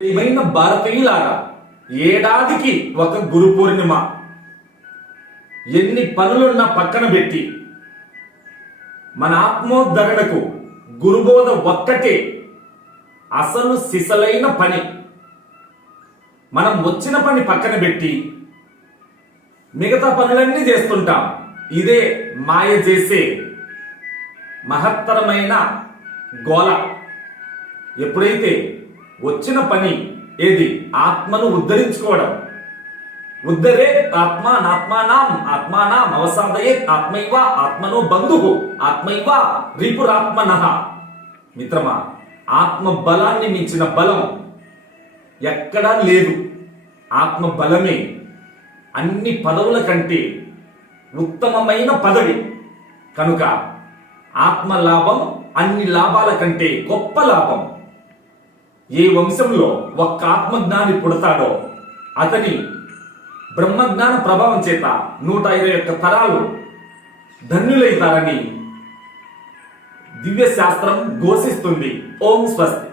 ప్రియమైన భారతీయులారా, ఏడాదికి ఒక గురు పూర్ణిమ. ఎన్ని పనులున్నా పక్కన పెట్టి మన ఆత్మోద్ధరణకు గురుబోధ ఒక్కటే అసలు సిసలైన పని. మనం వచ్చిన పని పక్కన పెట్టి మిగతా పనులన్నీ చేస్తుంటాం. ఇదే మాయ చేసే మహత్తరమైన గోల. ఎప్పుడైతే వచ్చిన పని ఏది ఆత్మను ఉద్ధరించుకోవడం, ఉద్ధరే ఆత్మానాత్మానాం ఆత్మానాం అవసాదయే ఆత్మైవ ఆత్మనో బంధువు ఆత్మైవ రిపురాత్మనః. మిత్రమా, ఆత్మ బలాన్ని మించిన బలం ఎక్కడా లేదు. ఆత్మ బలమే అన్ని పదవుల కంటే ఉత్తమమైన పదవి. కనుక ఆత్మ లాభం అన్ని లాభాల కంటే గొప్ప లాభం. ఏ వంశంలో ఒక్క ఆత్మజ్ఞాని పుడతాడో అతని బ్రహ్మజ్ఞాన ప్రభావం చేత 121 తరాలు ధన్యులైతారని దివ్య శాస్త్రం ఘోషిస్తుంది. ఓం స్వస్తి.